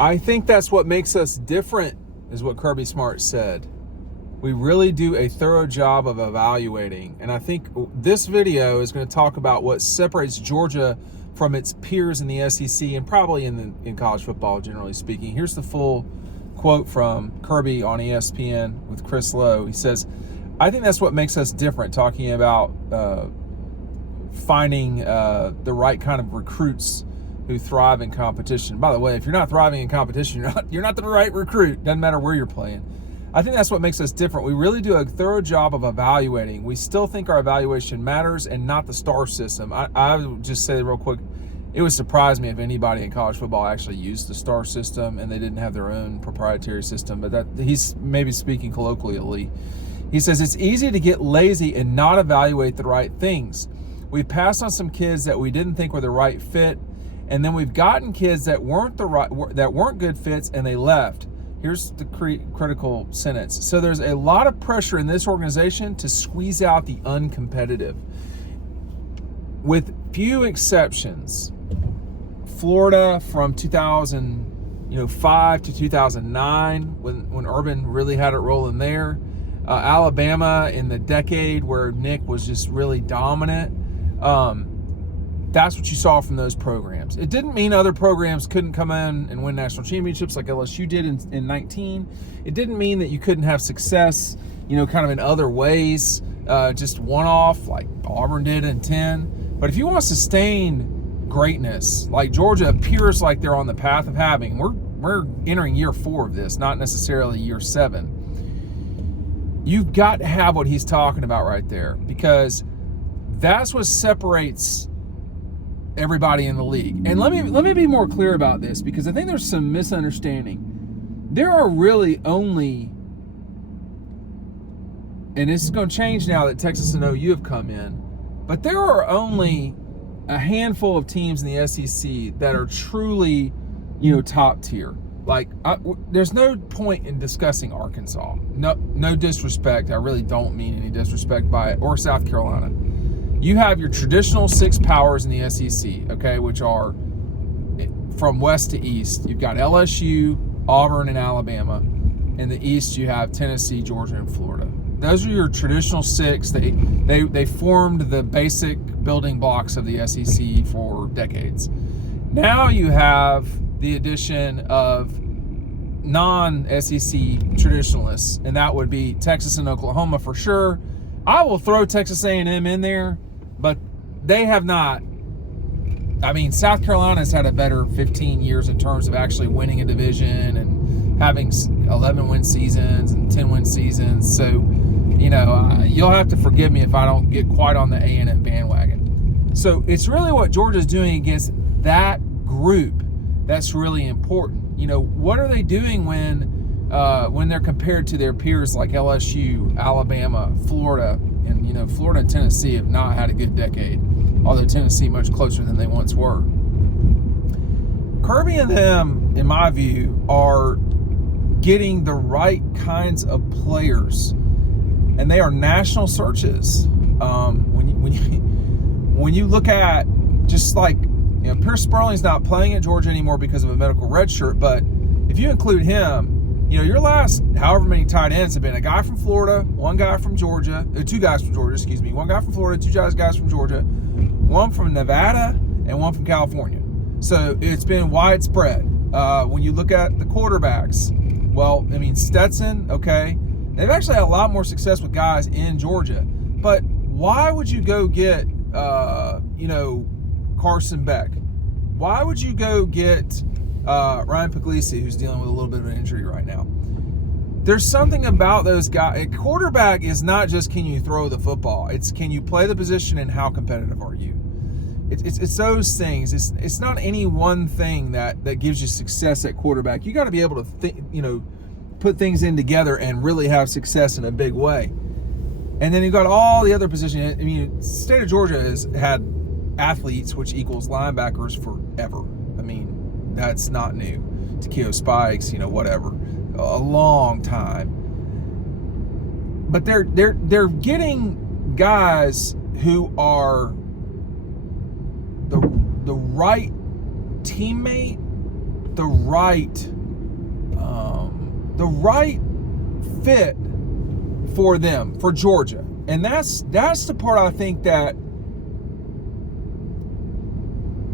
I think that's what makes us different, is what Kirby Smart said. We really do a thorough job of evaluating. And I think this video is going to talk about what separates Georgia from its peers in the SEC and probably in college football, generally speaking. Here's the full quote from Kirby on ESPN with Chris Lowe. He says, I think that's what makes us different, talking about finding the right kind of recruits who thrive in competition. By the way, if you're not thriving in competition, you're not the right recruit. Doesn't matter where you're playing. I think that's what makes us different. We really do a thorough job of evaluating. We still think our evaluation matters and not the star system. I would just say real quick, it would surprise me if anybody in college football actually used the star system and they didn't have their own proprietary system, but that he's maybe speaking colloquially. He says, it's easy to get lazy and not evaluate the right things. We passed on some kids that we didn't think were the right fit, and then we've gotten kids that weren't good fits and they left. Here's the critical sentence. So there's a lot of pressure in this organization to squeeze out the uncompetitive. With few exceptions, Florida from 2005 to 2009, when Urban really had it rolling there. Alabama in the decade where Nick was just really dominant. That's what you saw from those programs. It didn't mean other programs couldn't come in and win national championships like LSU did in 19. It didn't mean that you couldn't have success, kind of in other ways, just one-off like Auburn did in 10. But if you want to sustain greatness, like Georgia appears like they're on the path of having, we're entering year 4 of this, not necessarily year 7. You've got to have what he's talking about right there, because that's what separates everybody in the league. And let me be more clear about this, because I think there's some misunderstanding. There are really only, and this is going to change now that Texas and OU have come in, but there are only a handful of teams in the SEC that are truly, top tier. There's no point in discussing Arkansas. No disrespect. I really don't mean any disrespect by it, or South Carolina. You have your traditional 6 powers in the SEC, okay, which are from west to east. You've got LSU, Auburn, and Alabama. In the east, you have Tennessee, Georgia, and Florida. Those are your traditional 6. They formed the basic building blocks of the SEC for decades. Now you have the addition of non-SEC traditionalists, and that would be Texas and Oklahoma for sure. I will throw Texas A&M in there, but they have not. I mean, South Carolina's had a better 15 years in terms of actually winning a division and having 11-win seasons and 10-win seasons. So, you'll have to forgive me if I don't get quite on the A&M bandwagon. So it's really what Georgia's doing against that group that's really important. What are they doing when they're compared to their peers like LSU, Alabama, Florida, and Florida and Tennessee have not had a good decade, although Tennessee much closer than they once were. Kirby and them, in my view, are getting the right kinds of players, and they are national searches. When you look at just like Pierce Sperling's not playing at Georgia anymore because of a medical red shirt, but if you include him, your last however many tight ends have been a guy from Florida, one guy from Georgia, 2 guys from Georgia, excuse me, one guy from Florida, 2 guys from Georgia, one from Nevada, and one from California. So it's been widespread. When you look at the quarterbacks, Stetson, okay, they've actually had a lot more success with guys in Georgia. But why would you go get, Carson Beck? Why would you go get Ryan Puglisi, who's dealing with a little bit of an injury right now? There's something about those guys. A quarterback is not just can you throw the football. It's can you play the position and how competitive are you? It's those things. It's not any one thing that gives you success at quarterback. You got to be able to put things in together and really have success in a big way. And then you've got all the other positions. I mean, the state of Georgia has had athletes, which equals linebackers forever. I mean, that's not new. Takeo Spikes, whatever, a long time. But they're getting guys who are the right teammate the right fit for them, for Georgia. And that's the part I think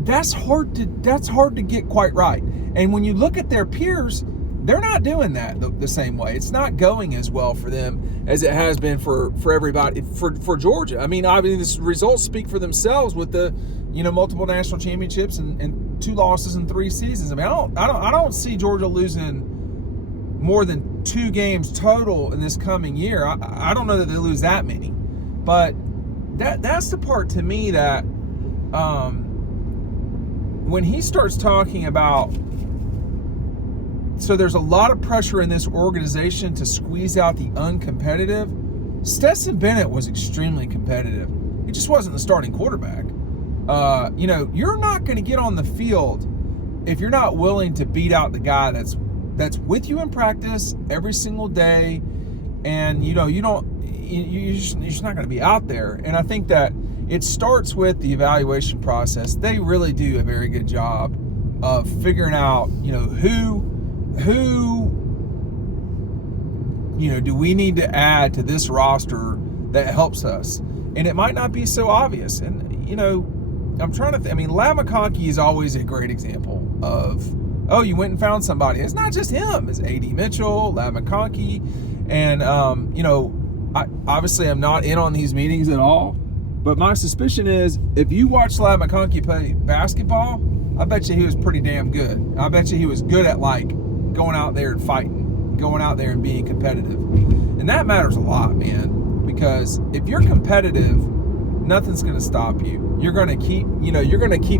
that's hard to get quite right. And when you look at their peers, they're not doing that the same way. It's not going as well for them as it has been for everybody, for Georgia. I mean, the results speak for themselves with the, multiple national championships and 2 losses in 3 seasons. I mean, I don't see Georgia losing more than 2 games total in this coming year. I don't know that they lose that many, but that's the part to me that when he starts talking about, so there's a lot of pressure in this organization to squeeze out the uncompetitive. Stetson Bennett was extremely competitive. He just wasn't the starting quarterback. You're not going to get on the field if you're not willing to beat out the guy that's with you in practice every single day, and you're just not going to be out there. And I think that it starts with the evaluation process. They really do a very good job of figuring out, who do we need to add to this roster that helps us. And it might not be so obvious. And, I'm trying to Ladd McConkey is always a great example of, you went and found somebody. It's not just him. It's A.D. Mitchell, Ladd McConkey. And, I obviously am not in on these meetings at all. But my suspicion is, if you watch Ladd McConkey play basketball, I bet you he was pretty damn good. I bet you he was good at, going out there and fighting, going out there and being competitive. And that matters a lot, man, because if you're competitive, nothing's going to stop you. You're going to keep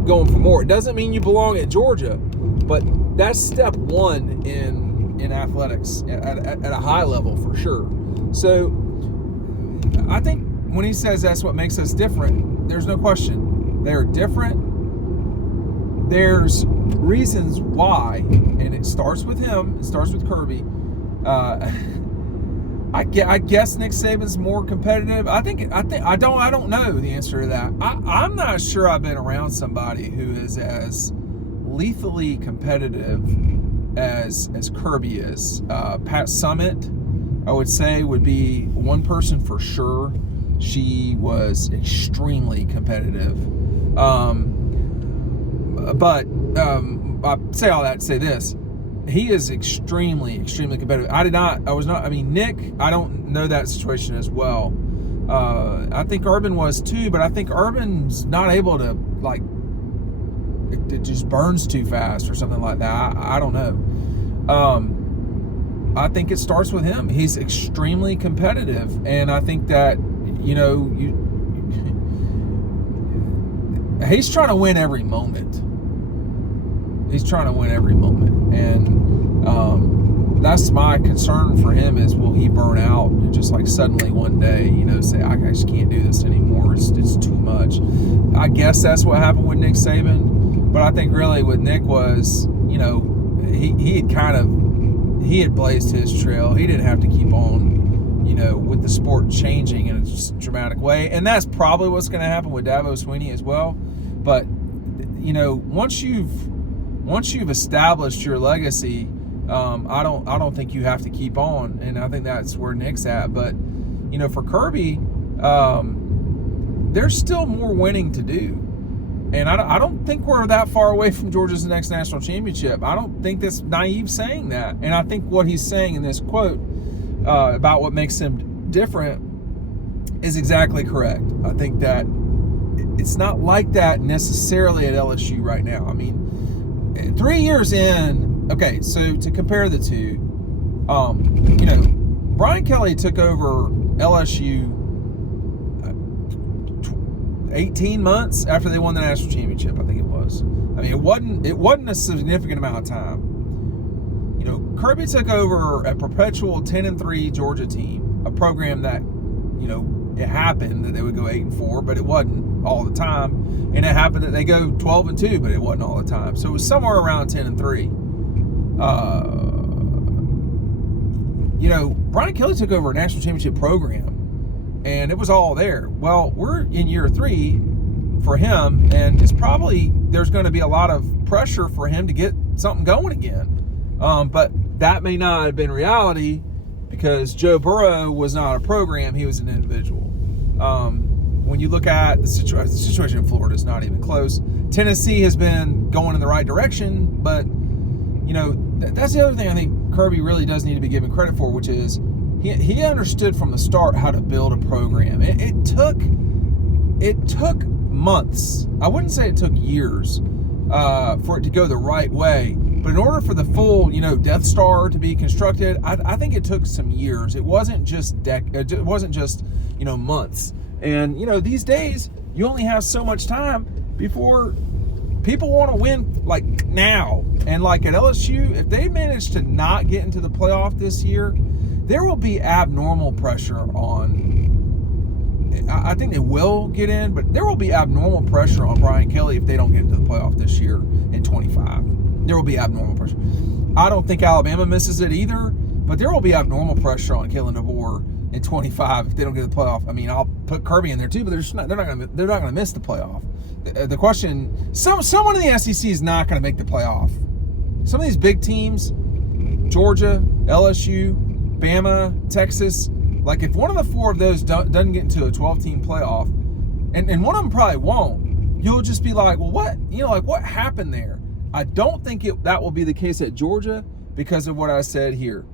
going for more. It doesn't mean you belong at Georgia, but that's step one in athletics at a high level for sure. So I think when he says that's what makes us different, there's no question. They're different. There's reasons why, and it starts with him. It starts with Kirby. I guess Nick Saban's more competitive. I don't know the answer to that. I'm not sure I've been around somebody who is as lethally competitive as Kirby is. Pat Summitt, I would say, would be one person for sure. She was extremely competitive. But I say all that to say this. He is extremely, extremely competitive. Nick, I don't know that situation as well. I think Urban was too, but I think Urban's not able to, it just burns too fast or something like that. I don't know. I think it starts with him. He's extremely competitive, and I think that, he's trying to win every moment. And that's my concern for him is, will he burn out and just suddenly one day, say, I just can't do this anymore. It's too much. I guess that's what happened with Nick Saban. But I think really with Nick was, he had blazed his trail. He didn't have to keep on, with the sport changing in a dramatic way. And that's probably what's going to happen with Dabo Swinney as well. But, once you've established your legacy, I don't think you have to keep on, and I think that's where Nick's at. But for Kirby, there's still more winning to do, and I don't think we're that far away from Georgia's next national championship. I don't think that's naive saying that, and I think what he's saying in this quote about what makes him different is exactly correct. I think that it's not like that necessarily at LSU right now. 3 years in, okay, so to compare the two, Brian Kelly took over LSU 18 months after they won the national championship, I think it was. It wasn't a significant amount of time. Kirby took over a perpetual 10-3 Georgia team, a program that, it happened that they would go 8-4, but it wasn't all the time. And it happened that they go 12-2, but it wasn't all the time. So it was somewhere around 10-3. Brian Kelly took over a national championship program, and it was all there. Well, we're in year 3 for him, and there's going to be a lot of pressure for him to get something going again. But that may not have been reality because Joe Burrow was not a program, he was an individual. When you look at the situation in Florida is not even close. Tennessee has been going in the right direction, but that's the other thing I think Kirby really does need to be given credit for, which is he understood from the start how to build a program. It took months. I wouldn't say it took years for it to go the right way. But in order for the full, Death Star to be constructed, I think it took some years. It wasn't just months. And these days you only have so much time before people want to win like now. And like at LSU, if they manage to not get into the playoff this year, there will be abnormal pressure on. I think they will get in, but there will be abnormal pressure on Brian Kelly if they don't get into the playoff this year in 25. There will be abnormal pressure. I don't think Alabama misses it either, but there will be abnormal pressure on Kalen DeBoer in 25 if they don't get the playoff. I mean, I'll put Kirby in there too, but they're not going to miss the playoff. The question, someone in the SEC is not going to make the playoff. Some of these big teams, Georgia, LSU, Bama, Texas, like if one of the four of those doesn't get into a 12-team playoff, and one of them probably won't, you'll just be like, well, what? What happened there? I don't think that will be the case at Georgia because of what I said here.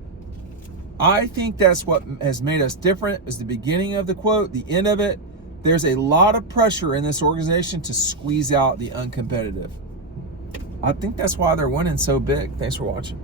I think that's what has made us different is the beginning of the quote, the end of it. There's a lot of pressure in this organization to squeeze out the uncompetitive. I think that's why they're winning so big. Thanks for watching.